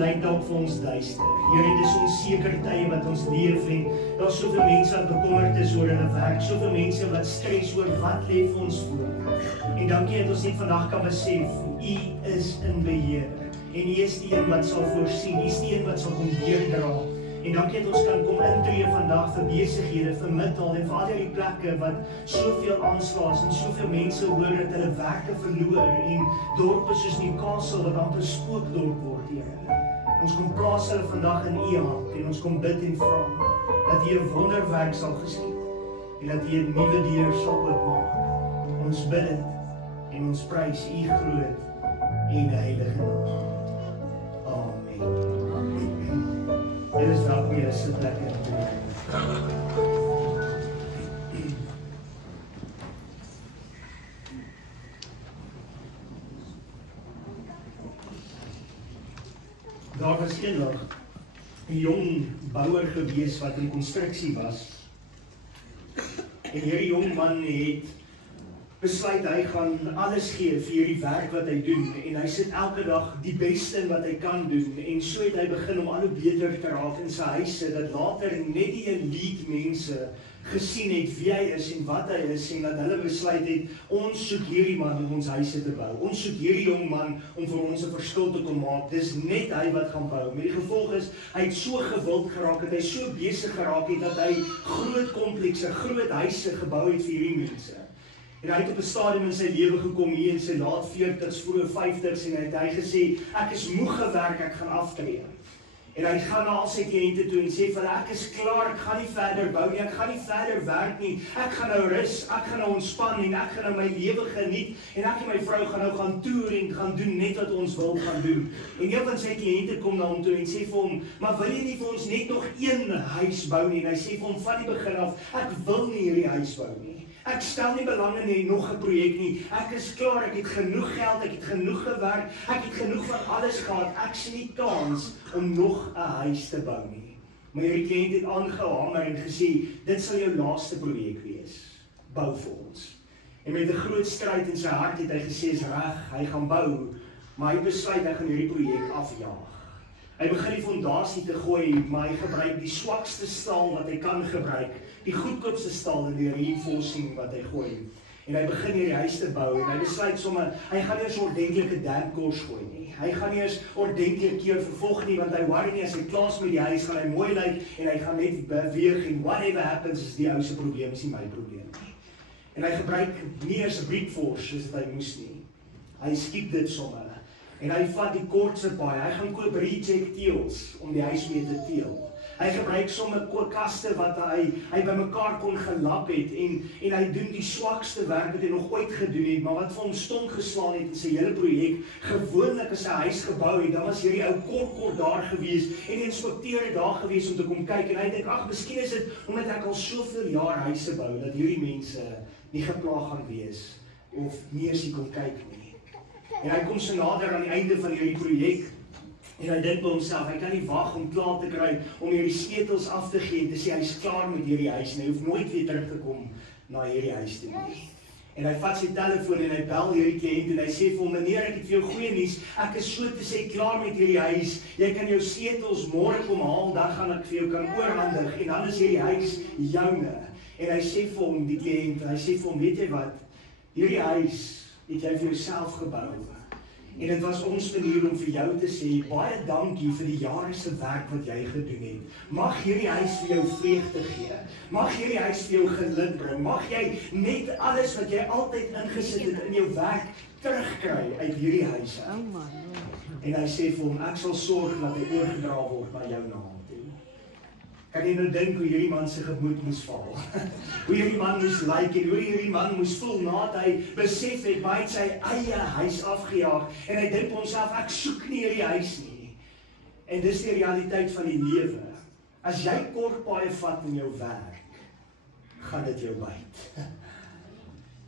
lyk dalk vir ons duister. Here, dit is onseker tye wat ons leef en daar's soveel mense wat bekommerd is oor hulle werk, soveel mense wat stres oor wat lê vir ons voor. En dankie dat ons net vandag kan besef, U is in beheer. En U is die een wat sal voorsien, U is die een wat sal kom deurdra. En dankie dat ons kan kom intree vandag vir besighede, vir middel en vir al die plekke wat soveel aanslaas en soveel mense hoor dat hulle werke verloor en dorpe soos Newcastle wat amper spookdorp word, Here. Ons kom plaas hulle vandag in U hand en ons kom bid en vra dat U 'n wonderwerk sal geskied en dat U 'n nuwe deur sal oopmaak. Ons bid dit en ons prys U groot en heilige naam. Amen. Dit is welkom jy sit lekker. Daar was eendag 'n jong bouer gewees wat in konstruksie was. En hierdie jong man het besluit hy gaan alles gee vir hierdie werk wat hy doen en hy sit elke dag die beste in wat hy kan doen en so het hy begin om al hoe beter te raak in sy huise dat later net die elite mense gesien het wie hy is en wat hy is en dat hulle besluit het ons soek hierdie man om ons huise te bou. Ons soek hierdie jong man om vir ons 'n verskil te kom maak. Dis net hy wat gaan bou. Met die gevolg is hy het so gewild geraak dat hy so besig geraak het dat hy groot komplekse, groot huise gebou het vir hierdie mense. En hy het op 'n stadium in sy lewe gekom hier in sy laat 40s, vroeë 50s en hy gesê ek is moeg gewerk, ek gaan aftree. En hy gaan na al sy kliënte toe en sê vir hulle ek is klaar, ek gaan nie verder bou nie, ek gaan nie verder werk nie. Ek gaan nou rus, ek gaan nou ontspan en ek gaan nou my lewe geniet en ek en my vrou gaan nou gaan toer en gaan doen net wat ons wil gaan doen. En een van sy kliënte kom na hom toe en sê vir hom, maar wil jy nie vir ons net nog een huis bou nie? En hy sê vir hom van die begin af, ek wil nie hierdie huis bou nie. Ek stel nie belang in nog 'n projek nie. Ek is klaar, ek het genoeg geld, ek het genoeg gewerk, ek het genoeg van alles gehad. Ek sien nie kans om nog 'n huis te bou nie. Maar hierdie kliënt het aangehamer en gesê, dit sal jou laaste projek wees. Bou vir ons. En met 'n groot stryd in sy hart het hy gesê, is reg, hy gaan bou, maar hy besluit hy gaan hierdie projek afjaag. Hy begin die fondasie te gooi, maar hy gebruik die swakste staal wat hy kan gebruik, die goedkoopste staal in die reinforcing wat hy gooi. En hy begin hierdie huis te bou en hy besluit sommer, hy gaan nie eens ordentlike dampkors gooi nie. Hy gaan nie eens ordentlik keer vervolg nie, want hy worry nie as hy klaar is met die huis, gaan hy mooi lyk en hy gaan net beweeg en whatever happens is die ou se probleem, is nie my probleem nie. En hy gebruik nie eens reinforce soos hy moes nie. Hy skiep dit sommer. En hy vat die kortste paai, hy gaan koop reject teels om die huis mee te teel. Hy gebruik sommer kaste wat hy bymekaar kon gelap het en hy doen die swakste werk wat hy nog ooit gedoen het, maar wat vir hom stonk geslaan het in sy hele projek. Gewoonlik as hy 'n huis gebou het, dan was hierdie ou kort daar gewees en die inspekteur het daar gewees om te kom kyk en hy dink, ag, miskien is dit omdat ek al soveel jaar huise bou dat hierdie mense nie geplaag gaan wees of nie eens hier kom kyk nie. En hy kom so nader aan die einde van hierdie projek en hy dink by homself, hy kan nie wag om klaar te kry om hierdie sleutels af te gee en te sê hy is klaar met hierdie huis en hy hoef nooit weer terug te kom na hierdie huis toe nie. En hy vat sy telefoon en hy bel hierdie kliënt en hy sê vir hom, meneer, ek het vir jou goeie nuus, ek is so te sê klaar met hierdie huis, jy kan jou sleutels môre kom haal, dan gaan ek vir jou kan oorhandig en dan is hierdie huis joune. En hy sê vir hom, die kliënt, hy sê vir hom, weet jy wat, hierdie huis het jy vir jouself gebou. En dit was ons manier om vir jou te sê, baie dankie vir die jare se werk wat jy gedoen het. Mag hierdie huis vir jou vreugde gee. Mag hierdie huis vir jou geluk bring. Mag jy net alles wat jy altyd ingesit het in jou werk terugkry uit hierdie huis. En hy sê vir hom, ek sal sorg dat hy oorgedra word na jou naam toe. Kan jy nou dink hoe hierdie man se gemoed moes val? Hoe hierdie man moes lyk en hoe hierdie man moes voel nadat hy besef het, maar hy het sy eie huis afgejaag en hy dink homself, ek soek nie hierdie huis nie. En dis die realiteit van die lewe. As jy kort paaie vat in jou werk, gaan dit jou byt.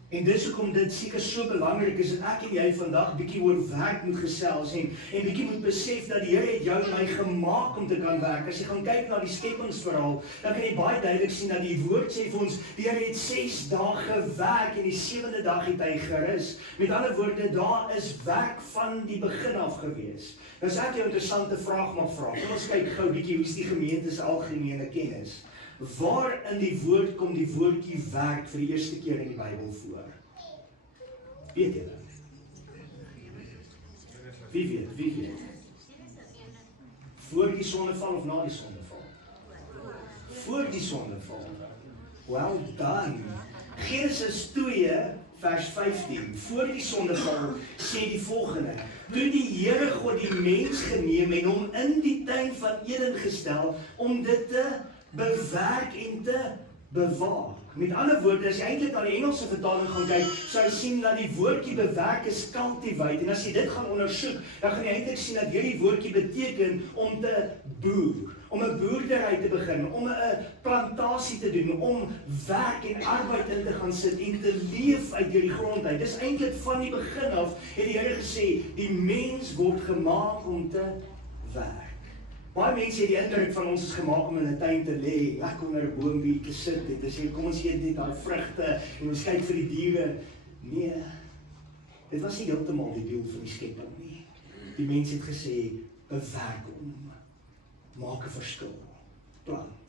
En dis hoekom dit seker so belangrik is, dat ek en jy vandag bietjie oor werk moet gesels, en bietjie moet besef dat die Here het jou en my gemaak om te kan werk. As jy gaan kyk na die skepingsverhaal, dan kan jy baie duidelik sien dat die woord sê vir ons, die Here het 6 dae gewerk, en die 7de dag het hy gerus. Met ander woorde, daar is werk van die begin af gewees. Nou as ek jou 'n interessante vraag mag vra, kom ons kyk gou bietjie, hoe is die gemeente se algemene kennis? Waar in die woord kom die woordjie werk vir die eerste keer in die Bybel voor? Weet jy dat? Wie weet? Voor die sondeval of na die sondeval? Voor die sondeval. Well done. Genesis 2 vers 15. Voor die sondeval sê die volgende: Toe die Here God die mens geneem en hom in die tuin van Eden gestel om dit te bewerk en te bewaak. Met ander woorde, as jy eintlik na die Engelse vertaling gaan kyk, sou jy sien dat die woordjie bewerk is cultivate. En as jy dit gaan ondersoek, dan gaan jy eintlik sien dat hierdie woordjie beteken om te boer, om 'n boerdery te begin, om 'n plantasie te doen, om werk en arbeid in te gaan sit en te leef uit hierdie grond uit. Dis eintlik van die begin af het die Here gesê, die mens word gemaak om te werk. Baie mense het die indruk van ons is gemaak om in 'n tuin te lê, lekker onder 'n boompie te sit en te sê, kom ons eet net daai vrugte en ons kyk vir die diere. Nee, dit was nie heeltemal die doel van die skepping nie. Die mens het gesê, bewerk hom, maak 'n verskil, plant.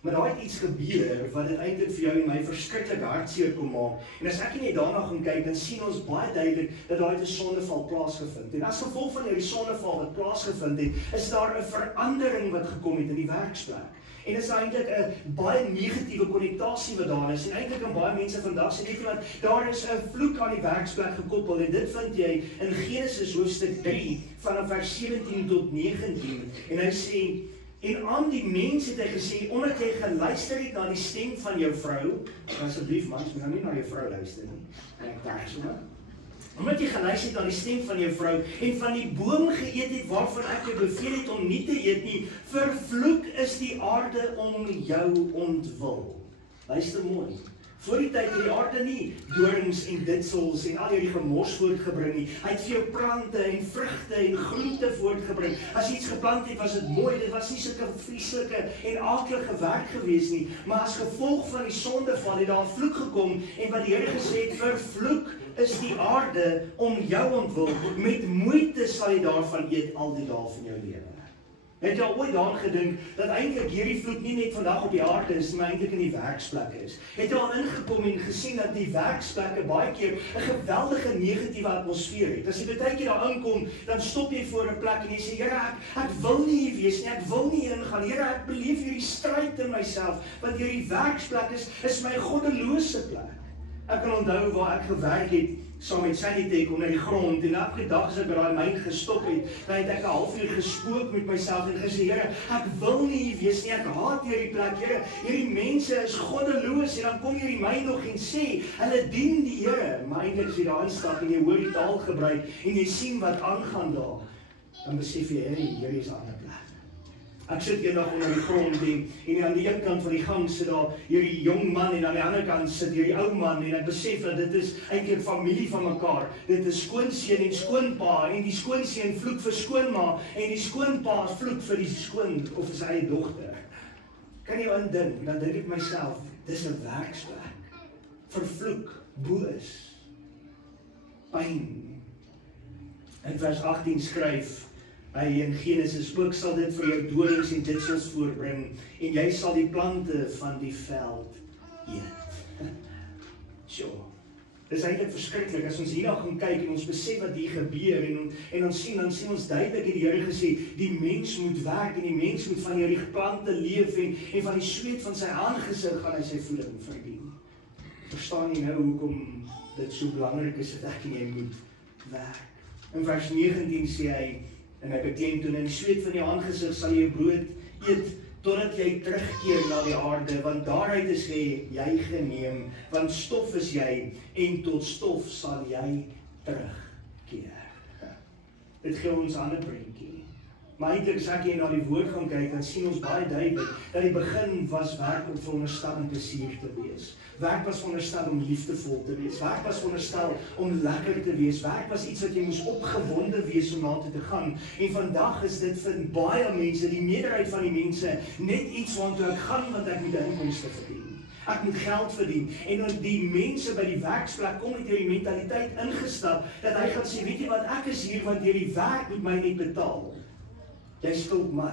Maar daar het iets gebeur wat dit eintlik vir jou en my verskriklik hartseer kom maak. En as ek en jy daarna gaan kyk, dan sien ons baie duidelik dat daar 'n sondeval plaasgevind het. En as gevolg van hierdie sondeval wat plaasgevind het, is daar 'n verandering wat gekom het in die werksplek. En is daar eintlik 'n baie negatiewe konnotasie wat daar is. En eintlik in baie mense vandag sê net dat daar is 'n vloek aan die werksplek gekoppel. En dit vind jy in Genesis hoofstuk 3 vanaf vers 17 tot 19. En hy sê, en aan die mens het hy gesê, omdat jy geluister het na die stem van jou vrou, asseblief mans, moet nou nie na jou vrou luister nie, ek daar sommer, omdat jy geluister het na die stem van jou vrou, en van die boom geëet het, waarvan ek jou beveel het om nie te eet nie, vervloek is die aarde om jou ontwil. Luister mooi. Voor die tyd het die aarde nie dorings en ditsels en al hierdie gemors voortgebring nie. Hy het vir jou plante en vrugte en groente voortgebring. As jy iets geplant het, was dit mooi. Dit was nie sulke vreeslike en aaklige werk gewees nie. Maar as gevolg van die sondeval het daar 'n vloek gekom en wat die Here gesê het, vervloek is die aarde om jou ontwil. Met moeite sal jy daarvan eet al die dae van jou lewe. Het jy al ooit daaraan gedink dat eintlik hierdie vloek nie net vandag op die aarde is, maar eintlik in die werksplekke is? Het jy al ingekom en gesien dat die werksplekke baie keer 'n geweldige negatiewe atmosfeer het? As jy baie keer daar inkom, dan stop jy voor 'n plek en jy sê, Here, ek wil nie hier wees nie, ek wil nie ingaan. Here, ek beleef hierdie stryd in myself, want hierdie werksplek is my goddelose plek. Ek kan onthou waar ek gewerk het, saam met Sanitech onder die grond, en elke dag as ek by daai myn gestop het, dan het ek 'n halfuur gespook met myself en gesê, Here, ek wil nie hier wees nie, ek haat hierdie plek, Here, hierdie mense is goddeloos, en dan kom hierdie myn nog en sê, hulle dien die Here, maar eintlik as jy daar instap en jy hoor die taal gebruik, en jy sien wat aangaan daar, dan besef jy, hier is 'n ander plek. Ek sit eendag onder die grond en aan die een kant van die gang sit daar hierdie jong man en aan die ander kant sit hierdie ou man en ek besef dat dit is eintlik familie van mekaar. Dit is skoonseun en skoonpa en die skoonseun vloek vir skoonma en die skoonpa vloek vir die skoon of sy eie dogter. Kan jy indink? Dan dink ek myself, dis 'n werksplek. Vervloek, boos, pyn. In vers 18 skryf hy in Genesis, ook sal dit vir jou dorings en ditsels voorbring, en jy sal die plante van die veld eet. Sjoe, dis eintlik verskriklik, as ons hierna gaan kyk en ons besef wat hier gebeur, en ons sien ons duidelik het die Here gesê, die mens moet werk, en die mens moet van hierdie plante leef, en van die sweet van sy aangesig gaan hy sy voeding verdien. Verstaan jy nou hoekom dit so belangrik is, dat ek en jy moet werk? In vers 19 sê hy, en hy beklemtoon, in die sweet van jou aangesig sal jy brood eet, totdat jy terugkeer na die aarde, want daaruit is jy geneem, want stof is jy, en tot stof sal jy terugkeer. Dit gee ons 'n ander prentjie. Maar eintlik as ek hier na die woord gaan kyk, dan sien ons baie duidelik dat die begin was werk om veronderstel om plesier te wees. Werk was veronderstel om liefdevol te wees. Werk was veronderstel om lekker te wees. Werk was iets wat jy moes opgewonde wees om na toe te gaan. En vandag is dit vir baie mense, die meerderheid van die mense, net iets waartoe ek gaan want ek moet 'n inkomste verdien. Ek moet geld verdien. En dan die mense by die werksplek kom met hierdie mentaliteit ingestap dat hy gaan sê, weet jy wat, ek is hier want hierdie werk moet my net betaal. Jy skuld my.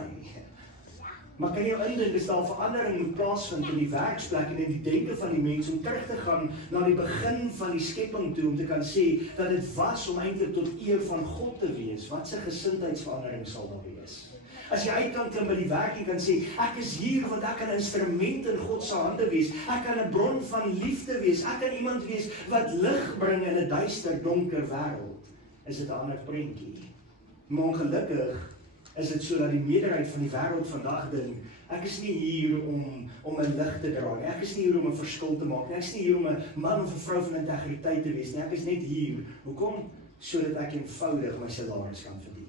Maar kan jy jou indink, is daar verandering moet plaasvind in die werksplek en in die denke van die mense om terug te gaan na die begin van die skepping toe, om te kan sê dat dit was om eintlik tot eer van God te wees. Wat 'n gesindheidsverandering sal daar wees? As jy uit kan klim by die werk en kan sê, ek is hier want ek kan 'n instrument in God se hande wees, ek kan 'n bron van liefde wees, ek kan iemand wees wat lig bring in 'n duister, donker wêreld, is dit 'n ander prentjie. Maar ongelukkig is dit so dat die meerderheid van die wêreld vandag dink, ek is nie hier om 'n lig te dra nie, ek is nie hier om 'n verskil te maak nie, ek is nie hier om 'n man of 'n vrou van integriteit te wees nie, ek is net hier. Hoekom? Sodat ek eenvoudig my salaris kan verdien.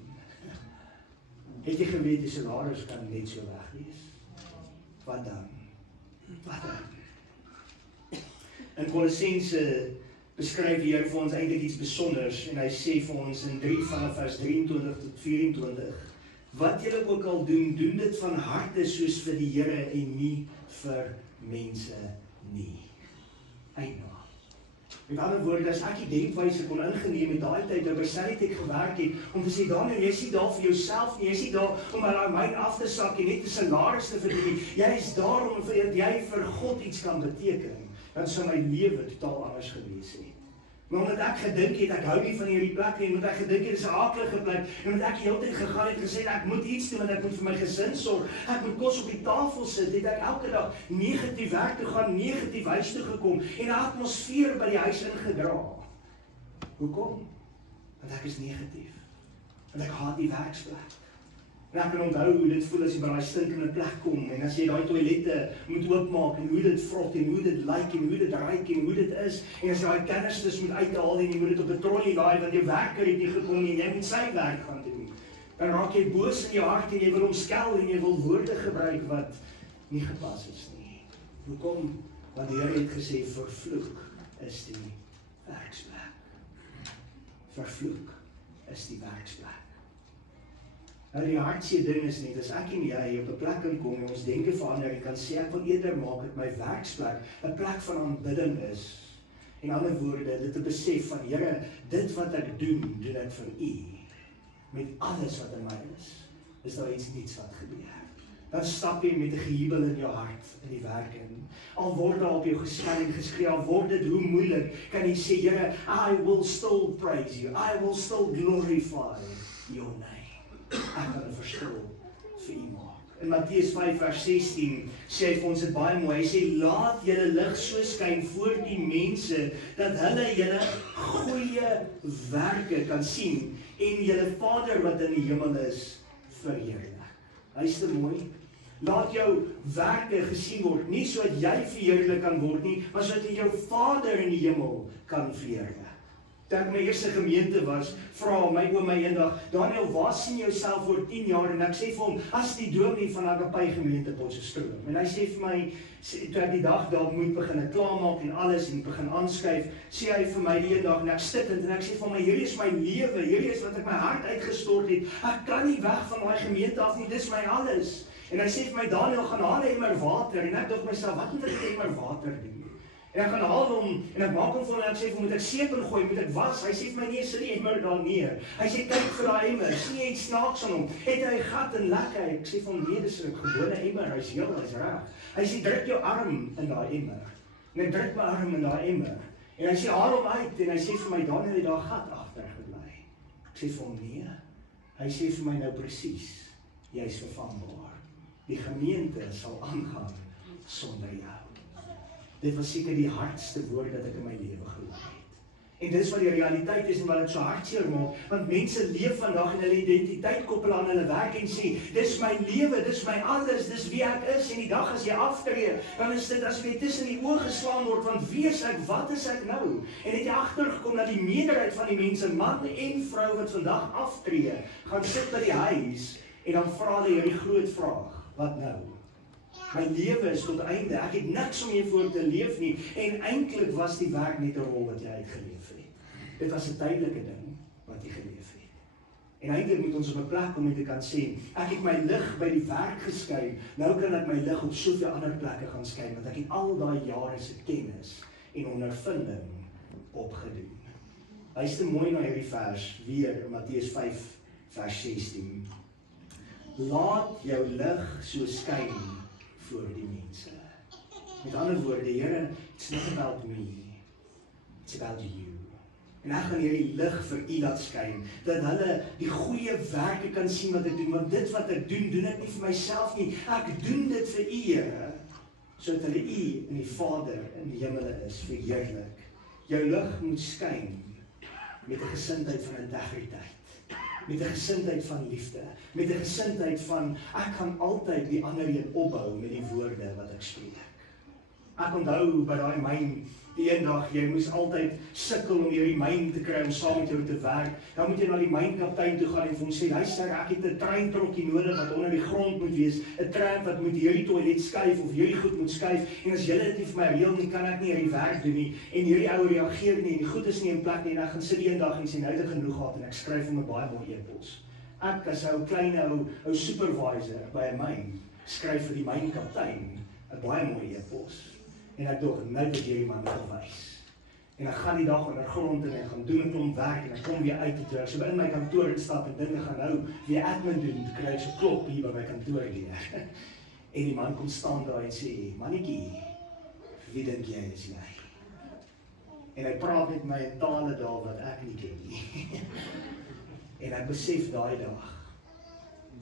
Het jy geweet die salaris kan net so weg wees? Wat dan? Wat dan? In Kolossense beskryf die Here vir ons eintlik iets besonders en hy sê vir ons in 3 vanaf vers 23 tot 24, wat julle ook al doen, doen dit van harte soos vir die Here en nie vir mense nie. Eina. Met ander woorde, as ek die denkwyse kon ingeneem met daai tyd, waar Sally ek gewerk het, om te sê, Daniel, jy is nie daar vir jouself nie, jy is nie daar om aan my af te sak en net 'n salaris te verdien, jy is daar om dat jy vir God iets kan beteken, dan sou my lewe totaal anders gewees het. Maar omdat ek gedink het, ek hou nie van hierdie plek nie, omdat ek gedink het, dit is 'n aaklige plek, en omdat ek die hele tyd gegaan het, gesê, ek moet iets doen, want ek moet vir my gesin sorg, ek moet kos op die tafel sit, het ek elke dag negatief werk toe gaan, negatief huis toe gekom, en 'n atmosfeer by die huis ingedra. Hoekom? Want ek is negatief, want ek haat die werksplek. En ek kan onthou hoe dit voel as jy by daai stinkende plek kom, en as jy daai toilette moet oopmaak, en hoe dit vrot, en hoe dit lyk, en hoe dit ruik, en hoe dit is, en as jy daai kanisters moet uithaal, en jy moet dit op 'n trolly laai, want jou werker het nie gekom nie, en jy moet sy werk gaan doen. Dan raak jy boos in jou hart, en jy wil hom skel, en jy wil woorde gebruik wat nie gepas is nie. Hoekom? Want die Here het gesê, vervloek is die werksplek. Vervloek is die werksplek. Nou die hartseer ding is net, as ek en jy op 'n plek kan kom en ons denke verander en kan sê, ek wil eerder maak dat my werksplek 'n plek van aanbidding is. En ander woorde, dit te besef van, Here, dit wat ek doen ek vir U. Met alles wat in my is daar iets niets wat gebeur. Dan stap jy met 'n gejubel in jou hart in die werk in. Al word daar op jou geskree en geskree, al word dit hoe moeilik, kan jy sê, Here, I will still praise you, I will still glorify your name. Ek kan 'n verskil vir U maak. In Matteus 5 vers 16 sê hy vir ons dit baie mooi. Hy sê, laat julle lig so skyn voor die mense, dat hulle julle goeie werke kan sien, en julle Vader wat in die hemel is, verheerlik. Luister mooi. Laat jou werke gesien word, nie sodat jy verheerlik kan word nie, maar sodat jy jou Vader in die hemel kan verheerlik. Toe ek my eerste gemeente was, vra my ouma eendag, Daniel, waar sien jy jouself oor 10 jaar? En ek sê vir hom, as die dominee van Agapai gemeente Potchefstroom. En hy sê vir my, toe ek die dag daar moet begin klaarmaak en alles, en begin aanskuif, sê hy vir my die eendag, en ek stikkend, en ek sê vir my, hierdie is my lewe, hierdie is wat ek my hart uitgestort het, ek kan nie weg van daai gemeente af nie, dis my alles. En hy sê vir my, Daniel, gaan haal 'n emmer water, en ek dink myself, wat moet ek met 'n emmer water doen? En ek gaan haal hom, en ek maak hom vir hom, en ek sê vir hom, moet ek seep ingooi, moet ek was? Hy sê vir my, nee, sit die emmer daar neer. Hy sê, kyk vir daai emmer, sien jy iets snaaks aan hom? Het hy 'n gat en lekker? Ek sê vir hom, nee, dis 'n gewone emmer, hy's heel, hy's reg. Hy sê, druk jou arm in daai emmer. En ek druk my arm in daai emmer. En hy sê, haal hom uit, en hy sê vir my, Daniel, het daar 'n gat agter gebly. Ek sê vir hom, nee. Hy sê vir my, nou presies, jy's vervangbaar. Die gemeente sal aangaan sonder jou. Dit was seker die hardste woord dat ek in my lewe gehoor het. En dis wat die realiteit is en wat dit so hartseer maak, want mense leef vandag in hulle identiteit koppel aan hulle werk en sê, dis my lewe, dis my alles, dis wie ek is, en die dag as jy aftree, dan is dit as jy tussen die oë geslaan word, want wie is ek, wat is ek nou? En het jy agtergekom dat die meerderheid van die mense, man en vrou wat vandag aftree, gaan sit by die huis, En dan vra hulle hierdie groot vraag, wat nou? My lewe is tot einde, ek het niks om hiervoor te leef nie, en eintlik was die werk net 'n rol wat jy uitgeleef het. Dit was 'n tydelike ding wat jy geleef het. En eintlik moet ons op 'n plek kom en te kan sê, ek het my lig by die werk geskei, nou kan ek my lig op soveel ander plekke gaan skei, want ek het al daai jare se kennis en ondervinding opgedoen. Luister mooi na hierdie vers, weer in Matteus 5, vers 16. Laat jou lig so skyn voor die mense. Met ander woorde, Here, it's not about me, it's about you. En ek gaan hierdie lig vir U laat skyn, dat hulle die goeie werke kan sien wat ek doen, want dit wat ek doen, doen ek nie vir myself nie, ek doen dit vir U, Here, sodat hulle U in die Vader in die hemele is, verheerlik. Jou lig moet skyn met 'n gesindheid van integriteit, met 'n gesindheid van liefde, met 'n gesindheid van, ek gaan altyd die ander een opbou met die woorde wat ek spreek. Ek onthou by daai myn, die een dag, jy moes altyd sukkel om hierdie myn te kry om saam met jou te werk. Dan moet jy na die mynkaptein toe gaan en vir hom sê, luister, ek het 'n treintrokkie nodig wat onder die grond moet wees, 'n trein wat moet hierdie toilet skuif of hierdie goed moet skuif, en as julle dit nie vir my reël nie, kan ek nie hierdie werk doen nie. En hierdie ou reageer nie, en die goed is nie in plek nie, en ek gaan sit een dag en sê, nou het ek genoeg gehad, en ek skryf hom 'n baie mooi e-pos. Ek as 'n klein ou supervisor by 'n myn, skryf vir die mynkaptein 'n baie mooi e-pos. En ek dog, nou het hierdie man gewys. En ek gaan die dag onder grond en ek gaan doen 'n klomp werk en ek kom weer uit toe. Ek so in my kantoor instap en dinge gaan nou weer admin doen, te kry so klop hier by my kantoor weer. En die man kom staan daar en sê, mannetjie, wie dink jy is jy? En hy praat met my in tale daar wat ek nie ken nie. En ek besef daai dag,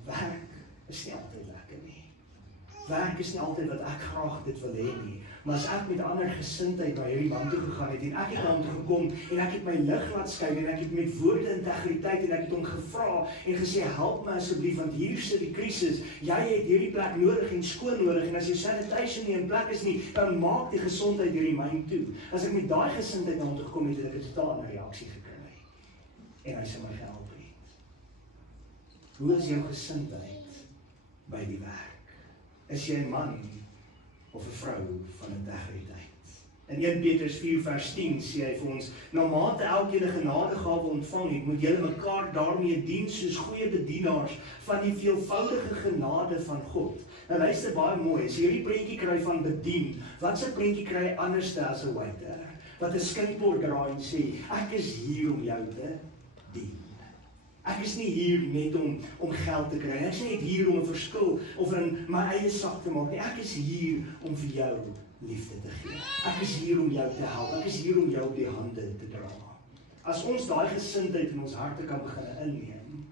werk is nie altyd lekker nie. Werk is nie altyd wat ek graag dit wil hê nie. Maar as ek met ander gesindheid na hierdie man toe gegaan het, en ek het na hom toe gekom, en ek het my lig laat skyn, en ek het met woorde integriteit, en ek het hom gevra, en gesê, help my asseblief, want hier sit die krisis, jy het hierdie plek nodig, en skoon nodig, en as jou sanitation nie in plek is nie, dan maak die gesondheid hierdie myn toe. As ek met daai gesindheid na hom toe gekom het, het ek 'n totale reaksie gekry, en hy sê my gehelp het. Hoe is jou gesindheid by die werk? Is jy 'n man of 'n vrou van integriteit? In 1 Petrus 4 vers 10 sê hy vir ons, na mate elkeen 'n genadegawe ontvang het, moet julle mekaar daarmee dien soos goeie bedienaars van die veelvoudige genade van God. Nou luister baie mooi, as jy hierdie prentjie kry van bedien, wat se prentjie kry jy anders as 'n waiter? Wat 'n skinkbord draai en sê, ek is hier om jou te dien. Ek is nie hier net om geld te kry. Ek is nie hier om 'n verskil of in my eie sak te maak nie. Ek is hier om vir jou liefde te gee. Ek is hier om jou te help. Ek is hier om jou op die hande te dra. As ons daai gesindheid in ons harte kan begin inneem,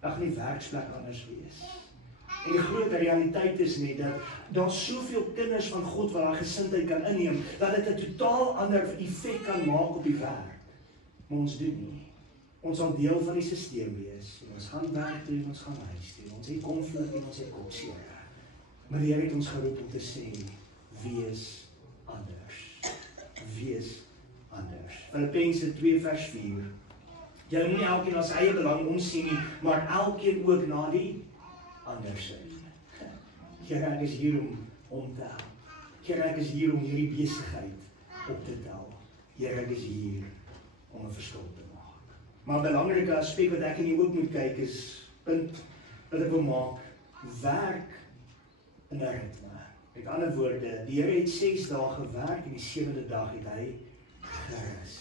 dan gaan die werksplek anders wees. En die groot realiteit is net dat daar soveel kinders van God wat daai gesindheid kan inneem, dat dit 'n totaal ander effek kan maak op die werk. Maar ons doen nie. Ons sal deel van die stelsel wees, en ons gaan werk toe, en ons gaan huis toe, ons het konflik en ons het kopseer. Maar die Here het ons geroep om te sê, wees anders. Wees anders. Filippense 2 vers 4. Jy moet nie elkeen na sy eie belang omsien nie, maar elkeen ook na die ander se. Here, ek is hier om te help. Here, ek is hier om hierdie besigheid op te tel. Here, ek is hier om 'n verskil te maak. Maar 'n belangrike aspek wat ek in die oog moet kyk is, punt wat ek wil maak, werk in 'n ritme. Met ander woorde, die Here het 6 dae gewerk en die 7de dag het hy gerus.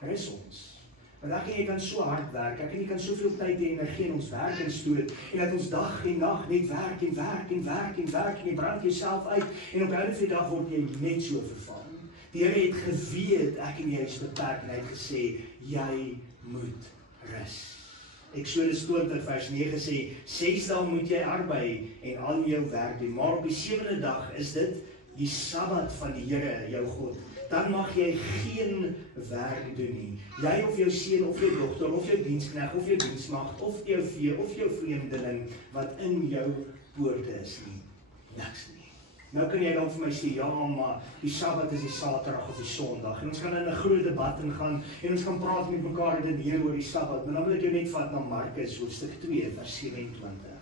Rus ons. Want ek en jy kan so hard werk, ek en jy kan soveel tyd en energie in ons werk instoot, en dat ons dag en nag net werk en werk en werk en werk, en jy brand jouself uit, en op 'n einde van die dag word jy net so verval. Die Here het geweet, ek en jy is beperk, en hy het gesê, jy moet rus. Eksodus 20 vers 9 sê, 6 dae moet jy arbei en al jou werk doen, maar op die 7de dag is dit die Sabbat van die Here, jou God. Dan mag jy geen werk doen nie. Jy of jou seun of jou dogter of jou diensknegt of jou diensmagd of jou vee of jou vreemdeling wat in jou poorte is nie. Niks nie. Nou kan jy dan vir my sê, ja, maar die Sabbat is die Saterdag of die Sondag. En ons gaan in 'n groot debat ingaan en ons gaan praat met mekaar en dit oor die Sabbat. Maar dan wil ek jou net vat na Markus hoofstuk 2 vers 27.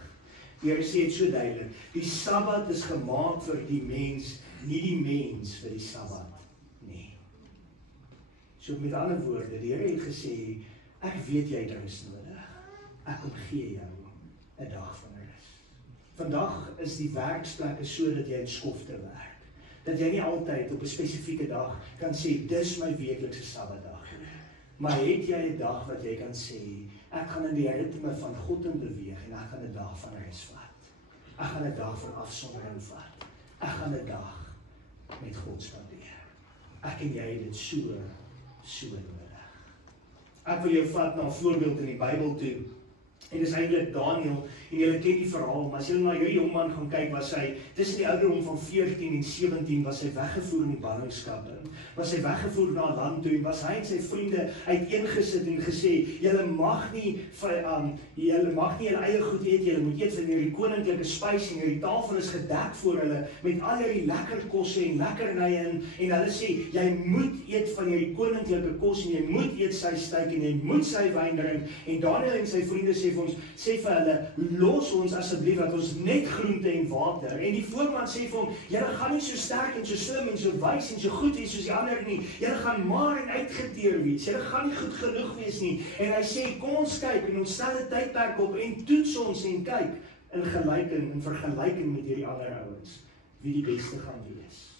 Die Here sê dit so duidelik. Die Sabbat is gemaak vir die mens, nie die mens vir die Sabbat nie. So met ander woorde, die Here het gesê, ek weet jy het rus nodig. Ek kom gee jou 'n dag van rus. Vandag is die werksplekke so dat jy in skofte werk. Dat jy nie altyd op 'n spesifieke dag kan sê, dis my weeklikse Sabbatdag. Maar het jy 'n dag wat jy kan sê, ek gaan in die ritme van God in beweeg en ek gaan 'n dag van rus vat. Ek gaan 'n dag van afsondering vat. Ek gaan 'n dag met God spandeer. Ek en jy het dit so nodig. Ek wil jou vat na 'n voorbeeld in die Bybel toe. En dis eintlik Daniel, en julle ken die verhaal, maar as julle na hierdie jongman gaan kyk, was hy, tussen die ouderdom van 14 en 17, was hy weggevoer in die ballingskap, was hy weggevoer na 'n land toe, en was hy en sy vriende uiteengesit en gesê, julle mag nie julle eie goed eet, julle moet eet van hierdie koninklike spys, en hierdie tafel is gedek voor hulle, met al hierdie lekker kosse en lekkernye in, en hulle sê, jy moet eet van hierdie koninklike kos, en jy moet eet sy steak, en jy moet sy wyn drink, en Daniel en sy vriende sê vir hulle, los ons asseblief dat ons net groente en water. En die voorman sê vir hom, julle gaan nie so sterk en so slim en so wys en so goed wees soos die ander nie. Julle gaan maar en uitgeteer wees. Julle gaan nie goed genoeg wees nie. En hy sê, kom ons kyk en ons stel 'n tydperk op en toets ons en kyk in vergelyking met hierdie ander ouens wie die beste gaan wees.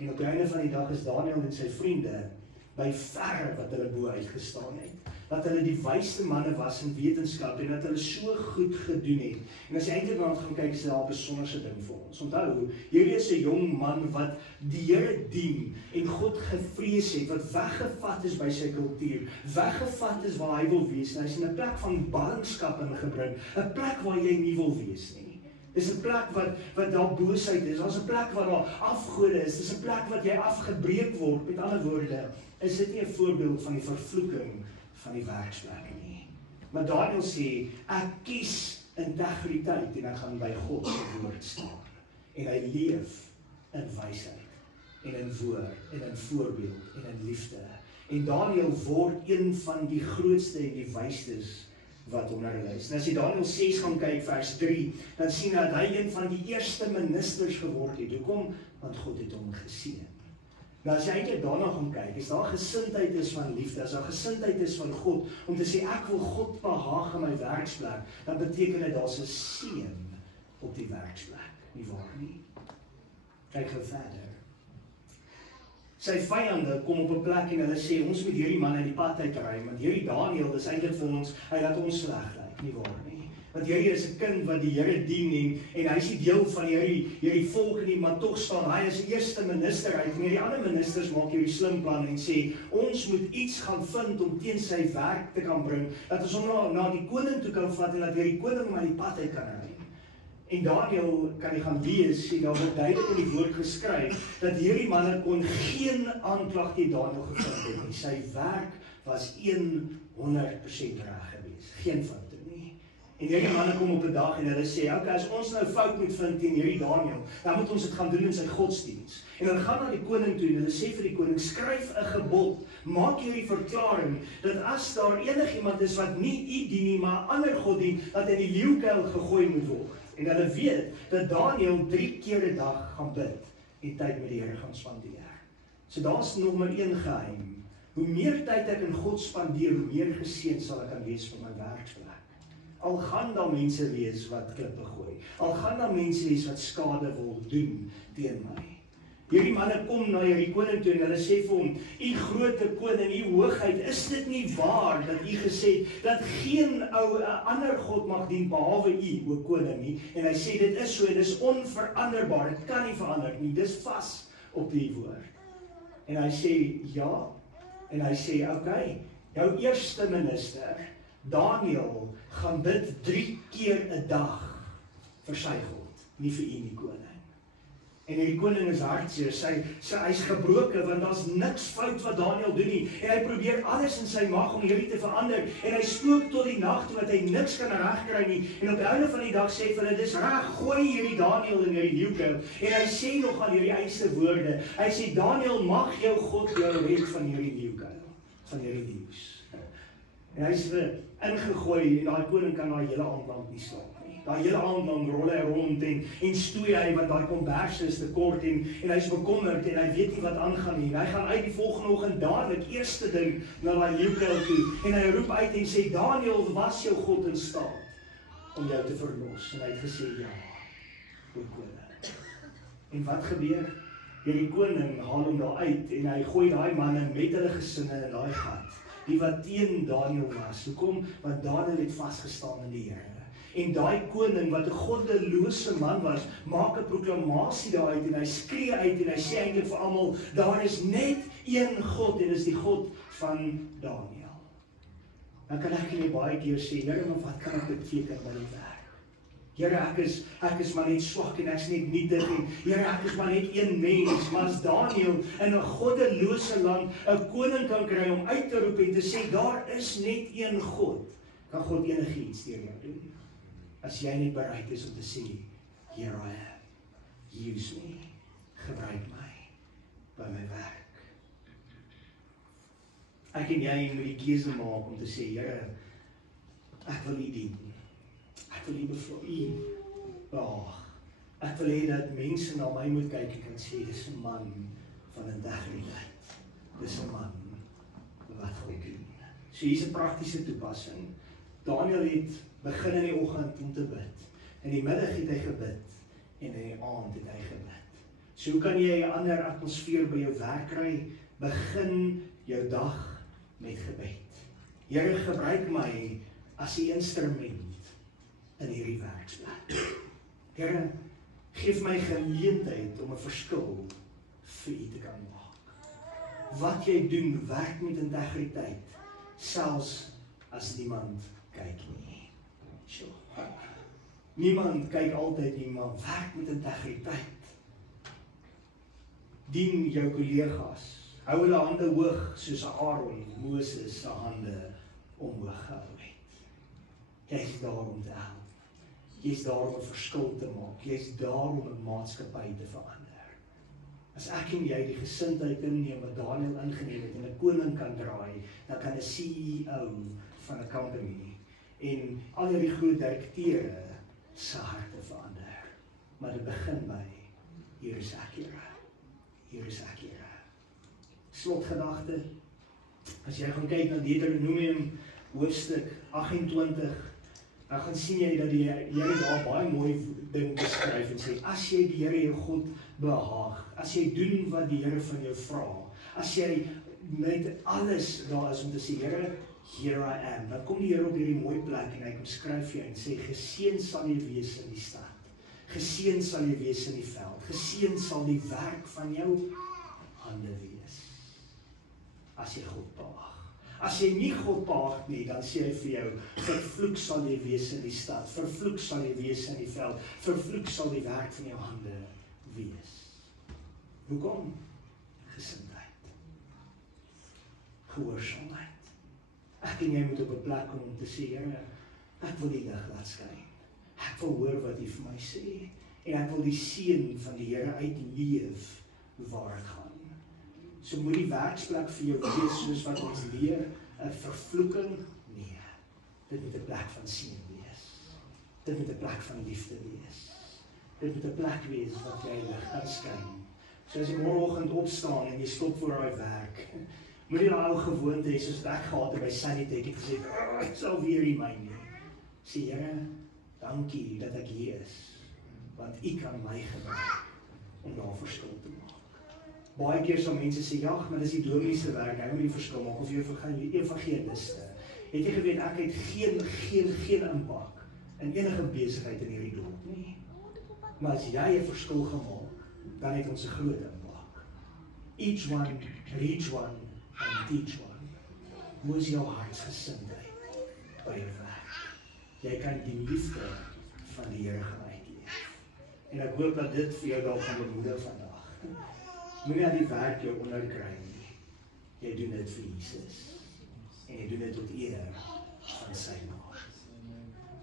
En op die einde van die dag is Daniel en sy vriende by verre wat hulle bo uitgestaan het. Dat hulle die wysste manne was in wetenskap en dat hulle so goed gedoen het. En as jy eintlik aan gaan kyk, is dit 'n besonderse ding vir ons. Onthou, hierdie is 'n jong man wat die Here dien en God gevrees het, wat weggevat is by sy kultuur, weggevat is waar hy wil wees. En hy is in 'n plek van ballingskap ingebring, 'n plek waar jy nie wil wees nie. Dis 'n plek wat daar boosheid is, daar's 'n plek waar daar afgode is, dis 'n plek wat jy afgebreek word. Met ander woorde, is dit nie 'n voorbeeld van die vervloeking van die werksplek nie. Maar Daniel sê, ek kies integriteit en ek gaan by God se woord staan. En hy leef in wysheid, en in woord, en in voorbeeld, en in liefde. En Daniel word een van die grootste en die wystes wat onder hulle is. En as jy Daniel 6 gaan kyk, vers 3, dan sien dat hy een van die eerste ministers geword het. Hoekom? Want God het hom geseën. Nou as jy eintlik daarna gaan kyk, as daar gesindheid is van liefde, as daar gesindheid is van God, om te sê ek wil God behaag in my werksplek, dan beteken dit daar's 'n seën op die werksplek, nie waar nie? Kyk gou verder. Sy vyande kom op 'n plek en hulle sê, ons moet hierdie man uit die pad uitry, want hierdie Daniel is eintlik vir ons, hy laat ons sleg lyk, nie waar nie? Want hierdie is 'n kind wat die Here dien en hy is nie deel van hierdie volk nie, maar tog staan hy as die eerste minister uit. En hierdie ander ministers maak hierdie slim plan en sê, ons moet iets gaan vind om teen sy werk te kan bring, dat ons hom na die koning toe kan vat en dat hierdie koning hom uit die pad uit kan ry. En Daniel, kan jy gaan lees, sê daar word duidelik in die woord geskryf, dat hierdie manne kon geen aanklag teen Daniel gevind het nie. Sy werk was 100% reg gewees, geen foute nie. En hierdie manne kom op 'n dag en hulle sê, okay, as ons nou fout moet vind teen hierdie Daniel, dan moet ons dit gaan doen in sy godsdiens. En hulle gaan na die koning toe en hulle sê vir die koning, skryf 'n gebod, maak hierdie verklaring, dat as daar enigiemand is wat nie u dien nie, maar 'n ander god dien, dat hy in die leeukuil gegooi moet word. En hulle weet dat Daniel 3 keer 'n dag gaan bid en tyd met die Here gaan spandeer. So daar's nog maar een geheim. Hoe meer tyd ek in God spandeer, hoe meer geseën sal ek kan wees vir my werksplek. Al gaan daar mense wees wat klippe gooi, al gaan daar mense wees wat skade wil doen teen my. Hierdie manne kom na hierdie koning toe en hulle sê vir hom, u groote koning, u hoogheid, is dit nie waar dat u gesê dat geen ander god mag dien behalwe u, o koning nie? En hy sê dit is so en dit is onveranderbaar, dit kan nie verander nie, dis vas op die woord. En hy sê ja, en hy sê okay, jou eerste minister Daniel gaan bid 3 keer 'n dag vir sy God, nie vir u nie koning. En hierdie koning is hartseer, hy's gebroken, want daar's niks fout wat Daniël doen nie. En hy probeer alles in sy mag om hierdie te verander. En hy spook tot die nag toe, wat hy niks kan regkry nie. En op die einde van die dag sê vir hulle, dis reg, gooi hierdie Daniël in hierdie leeukuil. En hy sê nog aan hierdie eise woorde. Hy sê, Daniël, mag jou God jou red van hierdie leeukuil, van hierdie leeu's. En hy is ingegooi, en daai koning kan daai hele aand lank nie slaap. Daai hele aand lang rol hy rond en stoei hy, want daai kombers is te kort en hy's bekommerd en hy weet nie wat aangaan nie. Hy gaan uit die volgende oggend dadelik eerste ding na daai leeukuil toe en hy roep uit en sê, Daniël, was jou God in staat om jou te verlos? En hy het gesê, ja, o koning. En wat gebeur? Die koning haal hom daar uit en hy gooi daai manne met hulle gesinne in daai gat, die wat teen Daniël was. Hoekom? Want Daniël het vasgestaan in die Here. En daai koning wat 'n goddelose man was, maak 'n proklamasie daaruit en hy skree uit en hy sê eintlik vir almal, daar is net een God en dis die God van Daniël. Dan kan ek nie baie keer sê, Here, maar wat kan ek beteken by die werk? Here, ek is maar net swak en ek's net nietig en Here, ek is maar net een mens, maar as Daniël in 'n goddelose land 'n koning kan kry om uit te roep en te sê, daar is net een God, kan God enigiets deur jou doen. As jy nie bereid is om te sê, here I am, use me, gebruik my, by my werk. Ek en jy moet die keuse maak om te sê, Here, ek wil U dien, ek wil U behaag, ek wil hê dat mense na my moet kyk en kan sê, dis 'n man van integriteit, dis 'n man wat God dien. So hier's 'n praktiese toepassing. Daniël het begin in die oggend om te bid. In die middag het hy gebid en in die aand het hy gebid. So hoe kan jy 'n ander atmosfeer by jou werk kry? Begin jou dag met gebed. Here, gebruik my as 'n instrument in hierdie werksplek. Here, geef my geleentheid om 'n verskil vir U te kan maak. Wat jy doen, werk met integriteit, selfs as niemand kyk nie. Sure. Niemand kyk altyd nie, maar werk met integriteit. Dien jou kollegas. Hou hulle hande hoog, soos Aaron, Moses se hande omhoog gehou het. Jy's daar om te help. Jy's daar om 'n verskil te maak. Jy's daar om 'n maatskappy te verander. As ek en jy die gesindheid inneem wat Daniël ingeneem het en 'n koning kan draai, dan kan 'n CEO van 'n company en al die groot direkteure se harte verander. Maar dit begin by, hier is ek, Here. Hier is ek, Here. Slotgedagte, as jy gaan kyk na Deuteronomium hoofstuk 28, dan gaan sien jy dat die Here daar baie mooi ding beskryf en sê, as jy die Here jou God behaag, as jy doen wat die Here van jou vra, as jy net alles daar is om te sê, Here, here I am, dan kom die Here op hierdie mooi plek en hy kom skryf jou en sê, geseën sal jy wees in die stad, geseën sal jy wees in die veld, geseën sal die werk van jou hande wees, as jy God behaag. As jy nie God behaag nie, dan sê hy vir jou, vervloek sal jy wees in die stad, vervloek sal jy wees in die veld, vervloek sal die werk van jou hande wees. Hoekom? Gesindheid. Gehoorsaamheid. Ek en jy moet op 'n plek kom om te sê, Here, ek wil die lig laat skyn. Ek wil hoor wat U vir my sê. En ek wil die seën van die Here uitleef waar ek gaan. So moet die werksplek vir jou wees soos wat ons leer, 'n vervloeking? Nee. Dit moet 'n plek van seën wees. Dit moet 'n plek van liefde wees. Dit moet 'n plek wees wat jy lig kan skyn. So as jy môreoggend opstaan en jy stop voor daai werk, moet jy daai ou gewoonte hê soos ek gehad het by Sanitech, ek gesê, ek sal weer nie my nie. Sê, Here, dankie dat ek hier is, want U kan my gebruik om daar verskil te maak. Baie keer sal mense sê, ja, maar dis die dominee se werk, hy moet die verskil maak, of jy evangeliste. Het jy geweet, ek het geen impak in enige besigheid in hierdie dorp nie. Maar as jy 'n verskil gemaak, dan het ons 'n groot impak. Each one, reach one, and teach one. Hoe is jou hartsgesindheid by jou werk? Jy kan die liefde van die Here gaan uitleef. En ek hoop dat dit vir jou dalk gaan bemoedig vandag. Moenie aan die werk jou onderkry nie. Jy doen dit vir Jesus. En jy doen dit tot eer van sy naam.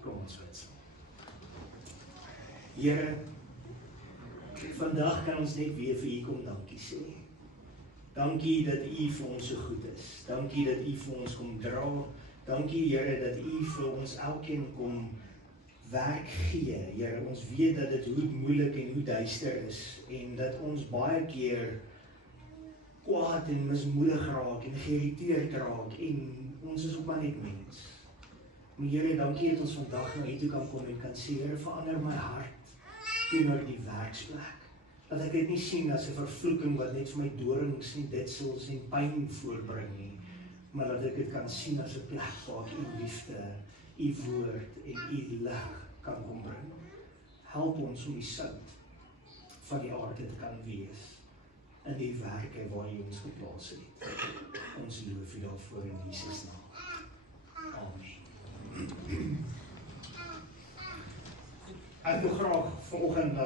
Kom ons bid saam. Here, vandag kan ons net weer vir U kom dankie sê. Dankie dat U vir ons so goed is. Dankie dat U vir ons kom dra. Dankie Here dat U vir ons elkeen kom werk gee. Here, ons weet dat dit hoe moeilik en hoe duister is en dat ons baie keer kwaad en mismoedig raak en geïrriteerd raak en ons is ook maar net mens. Maar Here, dankie dat ons vandag na U toe kan kom en kan sê, Here, verander my hart teenoor die werksplek. Dat ek dit nie sien as 'n vervloeking wat net vir my dorings en ditsels en pyn voorbring nie, maar dat ek dit kan sien as 'n plek waar ek U liefde, U woord en U lig kan kom bring. Help ons om die sout van die aarde te kan wees in die werke waar U ons geplaas het. Ons loof U daarvoor in Jesus naam. Amen. Ek wil graag vanoggend dat